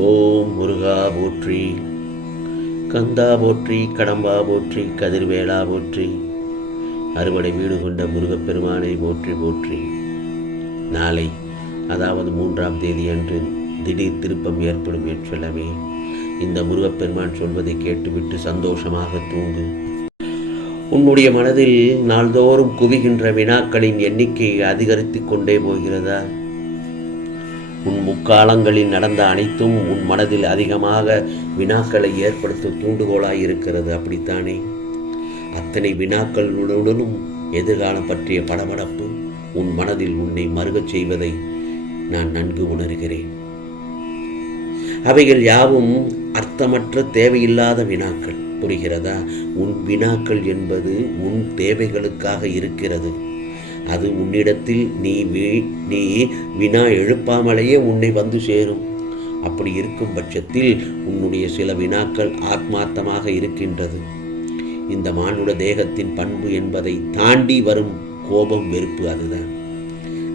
ஓம் முருகா போற்றி. கந்தா போற்றி கடம்பா போற்றி கதிர்வேலா போற்றி. அறுவடை வீடு கொண்ட முருகப்பெருமானை போற்றி போற்றி. நாளை அதாவது மூன்றாம் தேதி அன்று திடீர் திருப்பம் ஏற்படும் என்றெல்லாமே இந்த முருகப்பெருமான் சொல்வதை கேட்டுவிட்டு சந்தோஷமாக தூங்கு. உன்னுடைய மனதில் நாள்தோறும் குவிகின்ற வினாக்களின் எண்ணிக்கை அதிகரித்து கொண்டே போகிறதா? உன் முக்காலங்களில் நடந்த அனைத்தும் உன் மனதில் அதிகமாக வினாக்களை ஏற்படுத்த தூண்டுகோலாய் இருக்கிறது அப்படித்தானே? அத்தனை வினாக்களுடனும் எதிர்காலம் பற்றிய படபடப்பு உன் மனதில் உன்னை மருகச் செய்வதை நான் நன்கு உணர்கிறேன். அவைகள் யாவும் அர்த்தமற்ற தேவையில்லாத வினாக்கள். புரிகிறதா? உன் வினாக்கள் என்பது உன் தேவைகளுக்காக இருக்கிறது. அது உன்னிடத்தில் நீ வி நீ வினா எழுப்பாமலேயே உன்னை வந்து சேரும். அப்படி இருக்கும் பட்சத்தில் உன்னுடைய சில வினாக்கள் ஆத்மார்த்தமாக இருக்கின்றது. இந்த மானுட தேகத்தின் பண்பு என்பதை தாண்டி வரும் கோபம் வெறுப்பு அதுதான்.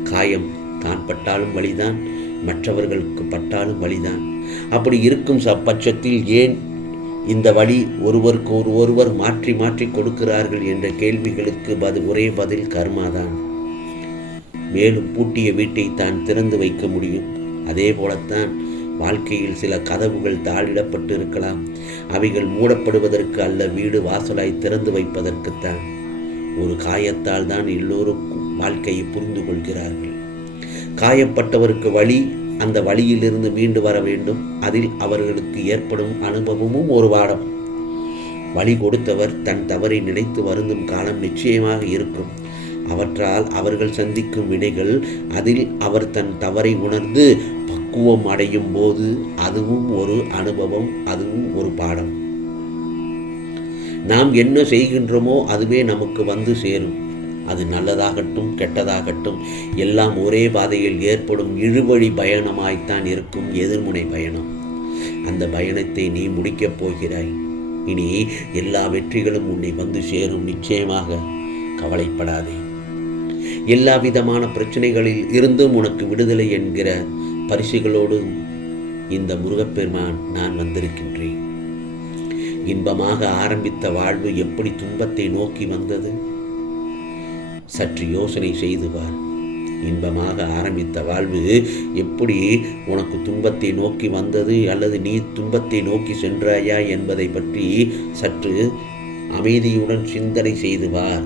காயம் தான் பட்டாலும் வழிதான் மற்றவர்களுக்கு பட்டாலும் வழிதான் அப்படி இருக்கும் பட்சத்தில் ஏன் இந்த வழி ஒருவருக்கு ஒரு ஒருவர் மாற்றி மாற்றி கொடுக்கிறார்கள் என்ற கேள்விகளுக்கு பதில் ஒரே பதில் கர்மாதான். மேலும் பூட்டிய வீட்டை தான் திறந்து வைக்க முடியும். அதே போலத்தான் வாழ்க்கையில் சில கதவுகள் தாளிடப்பட்டு இருக்கலாம் அவைகள் மூடப்படுவதற்கு அல்ல வீடு வாசலாய் திறந்து வைப்பதற்குத்தான். ஒரு காயத்தால் தான் எல்லோரும் வாழ்க்கையை புரிந்து கொள்கிறார்கள் காயப்பட்டவருக்கு வழி அந்த வழியிலிருந்து மீண்டு வர வேண்டும். அதில் அவர்களுக்கு ஏற்படும் அனுபவமும் ஒரு பாடம். வழி கொடுத்தவர் தன் தவறை நினைத்து வருந்தும் காலம் நிச்சயமாக இருக்கும். அவற்றால் அவர்கள் சந்திக்கும் வினைகள் அதில் அவர் தன் தவறை உணர்ந்து பக்குவம் அடையும் போது அதுவும் ஒரு அனுபவம் அதுவும் ஒரு பாடம். நாம் என்ன செய்கின்றோமோ அதுவே நமக்கு வந்து சேரும். அது நல்லதாகட்டும் கெட்டதாகட்டும் எல்லாம் ஒரே பாதையில் ஏற்படும் இழுவழி பயணமாய்த்தான் இருக்கும் எதிர்முனை பயணம். அந்த பயணத்தை நீ முடிக்கப் போகிறாய். இனி எல்லா வெற்றிகளும் உன்னை வந்து சேரும் நிச்சயமாக. கவலைப்படாதே. எல்லா விதமான பிரச்சனைகளில் இருந்தும் உனக்கு விடுதலை என்கிற பரிசுகளோடு இந்த முருகப்பெருமான் நான் வந்திருக்கின்றேன். இன்பமாக ஆரம்பித்த வாழ்வு எப்படி துன்பத்தை நோக்கி வந்தது? சற்று யோசனை செய்து பார். இன்பமாக ஆரம்பித்த வாழ்வு எப்படி உனக்கு துன்பத்தை நோக்கி வந்தது அல்லது நீ துன்பத்தை நோக்கி சென்றாயா என்பதை பற்றி சற்று அமைதியுடன் சிந்தனை செய்து வார்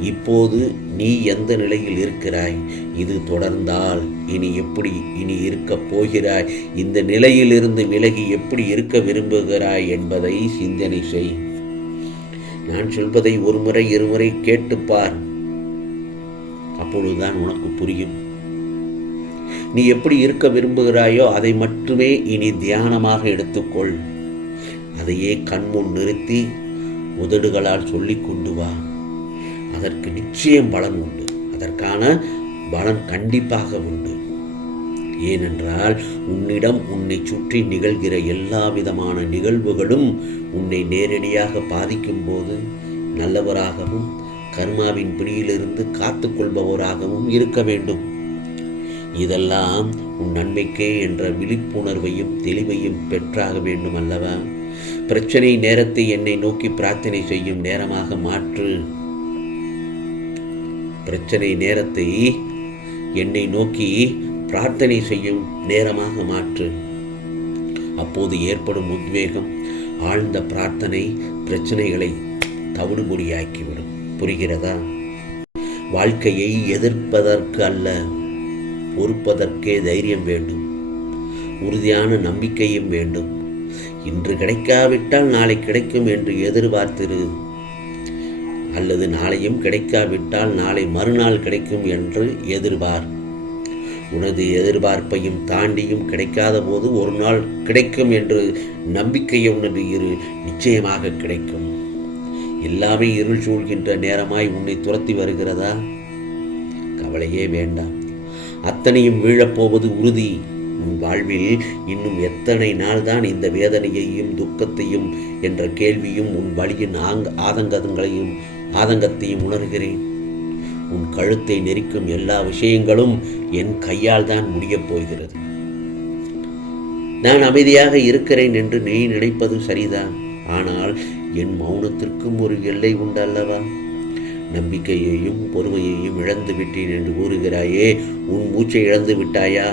இப்போது நீ எந்த நிலையில் இருக்கிறாய்? இது தொடர்ந்தால் இனி எப்படி இனி இருக்கப் போகிறாய்? இந்த நிலையிலிருந்து விலகி எப்படி இருக்க விரும்புகிறாய் என்பதை சிந்தனை செய். நான் சொல்வதை ஒருமுறை இருமுறை கேட்டுப்பார் அப்பொழுதுதான் உனக்கு புரியும். நீ எப்படி இருக்க விரும்புகிறாயோ அதை மட்டுமே இனி தியானமாக எடுத்துக்கொள். அதையே கண்முன் நிறுத்தி உதடுகளால் சொல்லி கொண்டு வா. அதற்கு நிச்சயம் பலன் உண்டு. அதற்கான பலன் கண்டிப்பாக உண்டு. ஏனென்றால் உன்னிடம் உன்னை சுற்றி நிகழ்கிற எல்லா விதமான நிகழ்வுகளும் உன்னை நேரடியாக பாதிக்கும் போது நல்லவராகவும் கர்மாவின் பிடியிலிருந்து காத்து கொள்பவராகவும் இருக்க வேண்டும். இதெல்லாம் உன் நன்மைக்கே என்ற விழிப்புணர்வையும் தெளிவையும் பெற்றாக வேண்டும் அல்லவா? பிரச்சனை நேரத்தை என்னை நோக்கி பிரார்த்தனை செய்யும் நேரமாக மாற்று. பிரச்சனை நேரத்தை என்னை நோக்கி பிரார்த்தனை செய்யும் நேரமாக மாற்று. அப்போது ஏற்படும் உத்வேகம் ஆழ்ந்த பிரார்த்தனை பிரச்சனைகளை தவிடுபொடியாக்கிவிடும். புரிகிறதா? வாழ்க்கையை எதிர்ப்பதற்கு அல்ல பொறுப்பதற்கே தைரியம் வேண்டும். உறுதியான நம்பிக்கையும் வேண்டும். இன்று கிடைக்காவிட்டால் நாளை கிடைக்கும் என்று எதிர்பார்த்திரு அல்லது நாளையும் கிடைக்காவிட்டால் நாளை மறுநாள் கிடைக்கும் என்று எதிர்பார். உனது எதிர்பார்ப்பையும் தாண்டியும் கிடைக்காத போது ஒரு நாள் கிடைக்கும் என்று நம்பிக்கையுடன் இரு. நிச்சயமாக கிடைக்கும். எல்லாமே இருள் சூழ்கின்ற நேரமாய் உன்னை துரத்தி வருகிறதா? கவலையே வேண்டாம். அத்தனையும் வீழப்போவது உறுதி. உன் வாழ்வில் இன்னும் எத்தனை நாள்தான் இந்த வேதனையையும் துக்கத்தையும் என்ற கேள்வியும் உன் வழியின் ஆங் ஆதங்கங்களையும் ஆதங்கத்தையும் உணர்கிறேன். உன் கழுத்தை நெரிக்கும் எல்லா விஷயங்களும் என் கையால் தான் முடியப் போகிறது. நான் அமைதியாக இருக்கிறேன் என்று நீ நினைப்பது சரிதான் ஆனால் என் மௌனத்திற்கும் ஒரு எல்லை உண்டு அல்லவா நம்பிக்கையையும் பொறுமையையும் இழந்து விட்டேன் என்று கூறுகிறாயே உன் மூச்சை இழந்து விட்டாயா?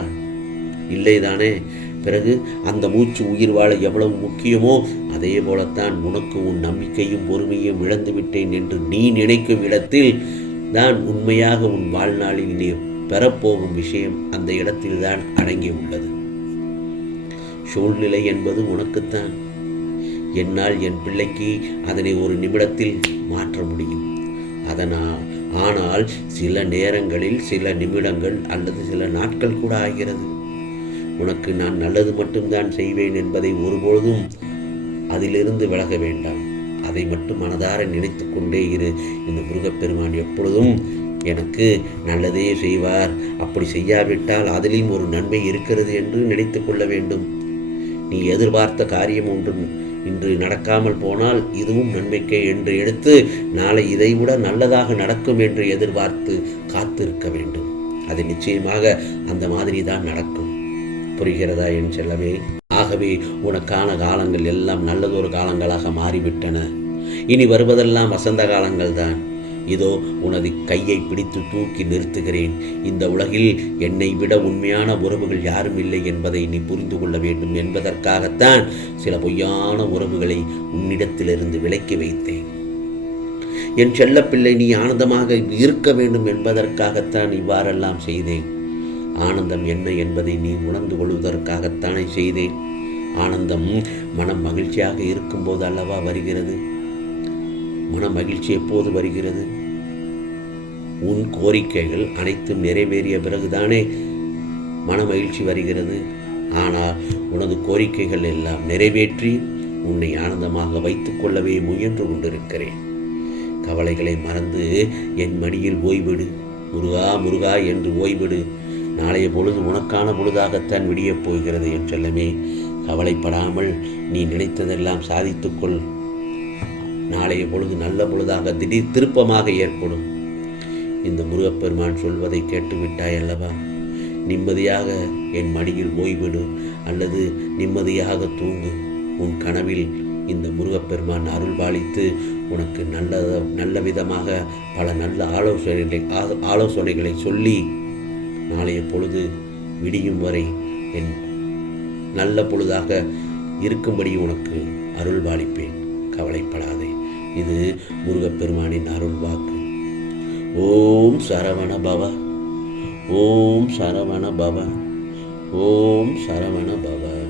இல்லைதானே. பிறகு அந்த மூச்சு உயிர் வாழ எவ்வளவு முக்கியமோ அதே போலத்தான் உனக்கு உன் நம்பிக்கையும் பொறுமையும் இழந்து விட்டேன் என்று நீ நினைக்கும் இடத்தில் தான் உண்மையாக உன் வாழ்நாளில் நீ பெறப்போகும் விஷயம் அந்த இடத்தில்தான் அடங்கி உள்ளது. சூழ்நிலை என்பது உனக்குத்தான். என்னால் என் பிள்ளைக்கு அதனை ஒரு நிமிடத்தில் மாற்ற முடியும். அதனால் ஆனால் சில நேரங்களில் சில நிமிடங்கள் அல்லது சில நாட்கள் கூட ஆகிறது. உனக்கு நான் நல்லது மட்டும்தான் செய்வேன் என்பதை ஒருபொழுதும் அதிலிருந்து விலக வேண்டாம். அதை மட்டும் மனதார நினைத்து கொண்டே இரு. இந்த முருகப்பெருமான் எப்பொழுதும் எனக்கு நல்லதே செய்வார். அப்படி செய்யாவிட்டால் அதிலும் ஒரு நன்மை இருக்கிறது என்று நினைத்து கொள்ள வேண்டும். நீ எதிர்பார்த்த காரியம் ஒன்று இன்று நடக்காமல் போனால் இதுவும் நன்மைக்கே என்று எடுத்து நாளை இதைவிட நல்லதாக நடக்கும் என்று எதிர்பார்த்து காத்திருக்க வேண்டும். அது நிச்சயமாக அந்த மாதிரி தான் நடக்கும். புரிகிறதா என் செல்லமே? ஆகவே உனக்கான காலங்கள் எல்லாம் நல்லதொரு காலங்களாக மாறிவிட்டன. இனி வருவதெல்லாம் வசந்த காலங்கள் தான். இதோ உனது கையை பிடித்து தூக்கி நிறுத்துகிறேன். இந்த உலகில் என்னை விட உண்மையான உறவுகள் யாரும் இல்லை என்பதை நீ புரிந்து கொள்ள வேண்டும் என்பதற்காகத்தான் சில பொய்யான உறவுகளை உன்னிடத்திலிருந்து விலக்கி வைத்தேன். என் செல்லப்பிள்ளை நீ ஆனந்தமாக இருக்க வேண்டும் என்பதற்காகத்தான் இவ்வாறெல்லாம் செய்தேன். ஆனந்தம் என்ன என்பதை நீ உணர்ந்து கொள்வதற்காகத்தானே செய்தேன். ஆனந்தம் மனம் மகிழ்ச்சியாக இருக்கும்போது அல்லவா வருகிறது? மன மகிழ்ச்சி எப்போது வருகிறது? உன் கோரிக்கைகள் அனைத்தும் நிறைவேறிய பிறகுதானே மன மகிழ்ச்சி வருகிறது. ஆனால் உனது கோரிக்கைகள் எல்லாம் நிறைவேற்றி உன்னை ஆனந்தமாக வைத்துக் கொள்ளவே முயன்று கொண்டிருக்கிறேன். கவலைகளை மறந்து என் மடியில் ஓய்விடு. முருகா முருகா என்று ஓய்விடு. நாளைய பொழுது உனக்கான பொழுதாகத்தான் விடியப் போகிறது என் செல்லமே. கவலைப்படாமல் நீ நினைத்ததெல்லாம் சாதித்துக்கொள். நாளைய பொழுது நல்ல பொழுதாக திடீர் திருப்பமாக ஏற்படும். இந்த முருகப்பெருமான் சொல்வதை கேட்டுவிட்டாய் அல்லவா? நிம்மதியாக என் மடியில் ஓய்விடு அல்லது நிம்மதியாக தூங்கு. உன் கனவில் இந்த முருகப்பெருமான் அருள் பாலித்து உனக்கு நல்ல நல்ல விதமாக பல நல்ல ஆலோசனைகளை ஆலோசனைகளை சொல்லி நாளைய பொழுது விடியும் வரை என் நல்ல பொழுதாக இருக்கும்படி உனக்கு அருள் பாலிப்பேன் கவலைப்படாதே. இது முருகப்பெருமானின் அருள் வாக்கு ஓம் சரவண பவ. ஓம் சரவண பவ. ஓம் சரவண பவ.